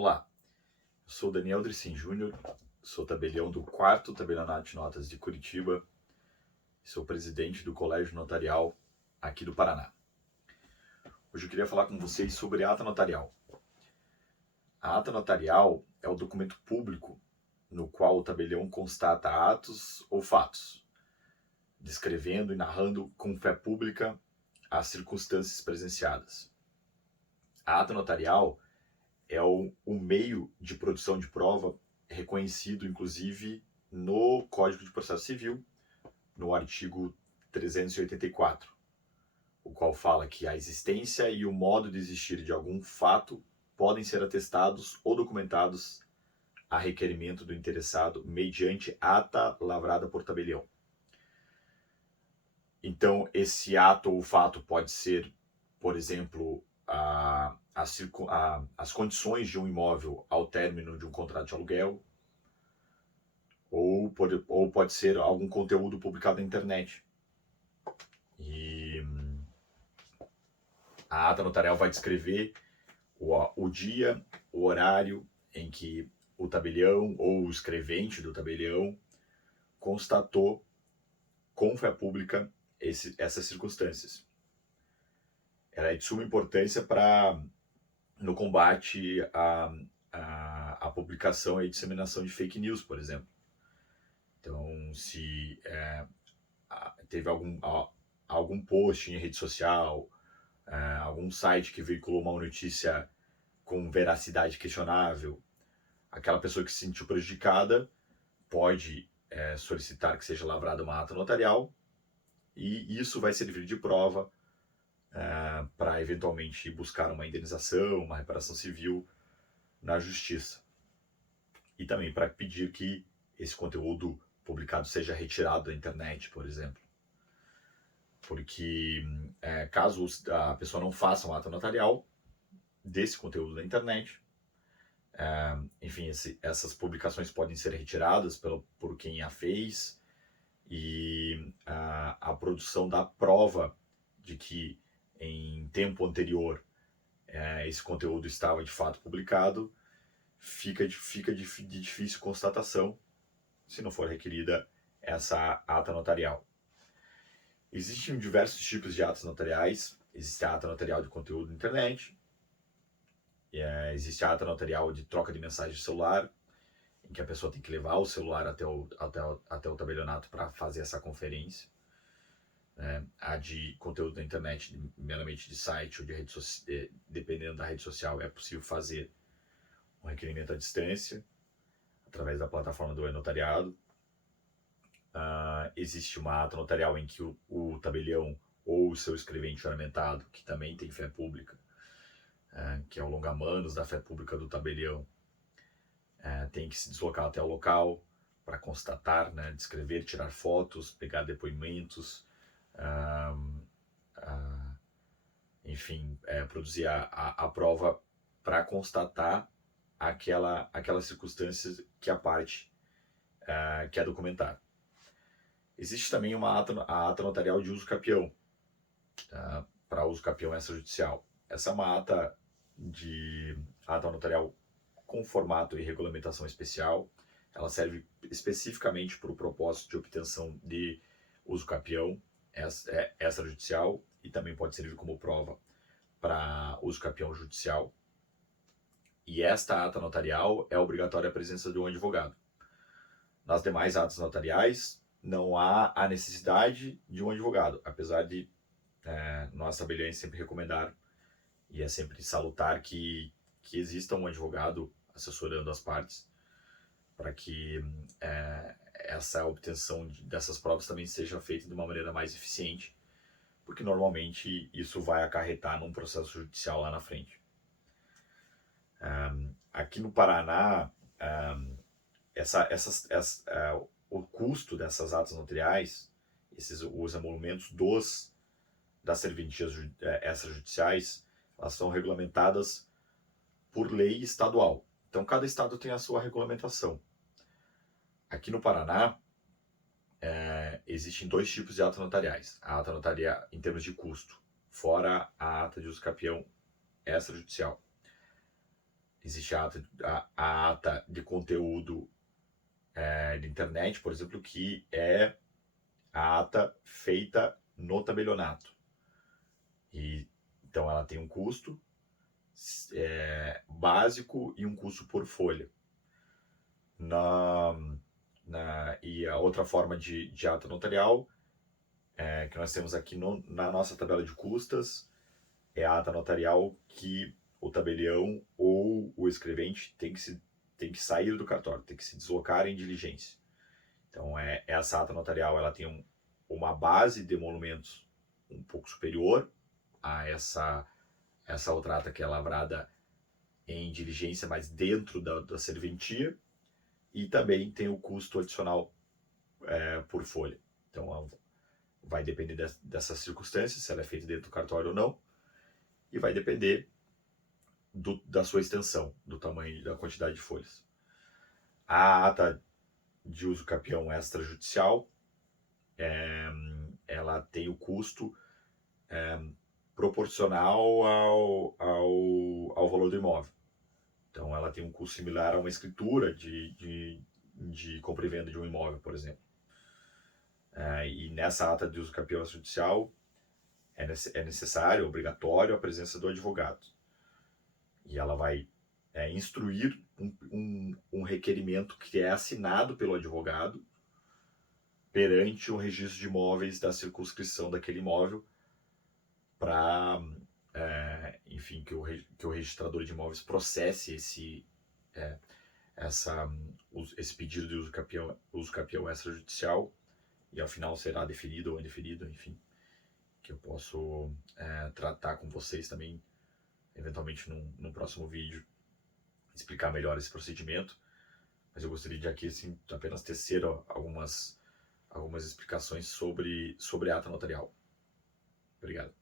Olá, eu sou Daniel Drissin Júnior, sou tabelião do 4º Tabelionato de Notas de Curitiba, sou presidente do Colégio Notarial aqui do Paraná. Hoje eu queria falar com vocês sobre a ata notarial. A ata notarial é o documento público no qual o tabelião constata atos ou fatos, descrevendo e narrando com fé pública as circunstâncias presenciadas. A ata notarial é o meio de produção de prova reconhecido, inclusive, no Código de Processo Civil, no artigo 384, o qual fala que a existência e o modo de existir de algum fato podem ser atestados ou documentados a requerimento do interessado mediante ata lavrada por tabelião. Então, esse ato ou fato pode ser, por exemplo, as condições de um imóvel ao término de um contrato de aluguel, ou pode ser algum conteúdo publicado na internet. E a ata notarial vai descrever o dia, o horário em que o tabelião ou o escrevente do tabelião constatou com fé pública essas circunstâncias. Ela é de suma importância no combate à publicação e disseminação de fake news, por exemplo. Então, se teve algum post em rede social, algum site que veiculou uma notícia com veracidade questionável, aquela pessoa que se sentiu prejudicada pode solicitar que seja lavrada uma ata notarial, e isso vai servir de prova para eventualmente buscar uma indenização, uma reparação civil na justiça. E também para pedir que esse conteúdo publicado seja retirado da internet, por exemplo. Porque caso a pessoa não faça uma ata notarial desse conteúdo da internet, enfim, essas publicações podem ser retiradas por quem a fez, e a produção da prova de que em tempo anterior esse conteúdo estava de fato publicado fica de difícil constatação se não for requerida essa ata notarial. Existem diversos tipos de atas notariais. Existe a ata notarial de conteúdo na internet, existe a ata notarial de troca de mensagem de celular, em que a pessoa tem que levar o celular até o tabelionato para fazer essa conferência. A de conteúdo na internet, meramente de site ou de rede social, dependendo da rede social, é possível fazer um requerimento à distância, através da plataforma do e-notariado. Existe uma ata notarial em que o tabelião ou o seu escrevente juramentado, que também tem fé pública, que é o longa-manos da fé pública do tabelião, tem que se deslocar até o local para constatar, descrever, tirar fotos, pegar depoimentos, enfim, produzir a prova para constatar aquelas circunstâncias que a parte quer documentar. Existe também a ata notarial de uso capião, para uso capião extrajudicial. Essa é uma ata notarial com formato e regulamentação especial. Ela serve especificamente para o propósito de obtenção de uso capião extrajudicial, e também pode servir como prova para uso capião judicial. E esta ata notarial é obrigatória a presença de um advogado. Nas demais atas notariais, não há a necessidade de um advogado, apesar de nós tabeliões sempre recomendar, e é sempre salutar que exista um advogado assessorando as partes, para que essa obtenção dessas provas também seja feita de uma maneira mais eficiente, porque normalmente isso vai acarretar num processo judicial lá na frente. Aqui no Paraná, o custo dessas atas notariais, os emolumentos das serventias extrajudiciais, elas são regulamentadas por lei estadual. Então, cada estado tem a sua regulamentação. Aqui no Paraná, existem dois tipos de atas notariais. A ata notarial em termos de custo, fora a ata de uso capião extrajudicial. Existe a ata de conteúdo de internet, por exemplo, que é a ata feita no tabelionato. E, então ela tem um custo básico e um custo por folha. E a outra forma de ata notarial que nós temos aqui na nossa tabela de custas é a ata notarial que o tabelião ou o escrevente tem que sair do cartório, tem que se deslocar em diligência. Então, essa ata notarial ela tem uma base de emolumentos um pouco superior a essa outra ata que é lavrada em diligência, mas dentro da serventia, e também tem o custo adicional por folha. Então, vai depender dessas circunstâncias, se ela é feita dentro do cartório ou não, e vai depender da sua extensão, do tamanho e da quantidade de folhas. A ata de uso capião extrajudicial, ela tem o custo proporcional ao valor do imóvel. Então, ela tem um custo similar a uma escritura de compra e venda de um imóvel, por exemplo. E nessa ata de uso capião extrajudicial, é necessário, obrigatório, a presença do advogado. E ela vai instruir um requerimento que é assinado pelo advogado perante o registro de imóveis da circunscrição daquele imóvel para, enfim, que o registrador de imóveis processe esse pedido de uso capião extrajudicial e ao final será definido ou indefinido, enfim, que eu posso tratar com vocês também, eventualmente num próximo vídeo, explicar melhor esse procedimento. Mas eu gostaria de aqui assim, apenas tecer algumas explicações sobre a ata notarial. Obrigado.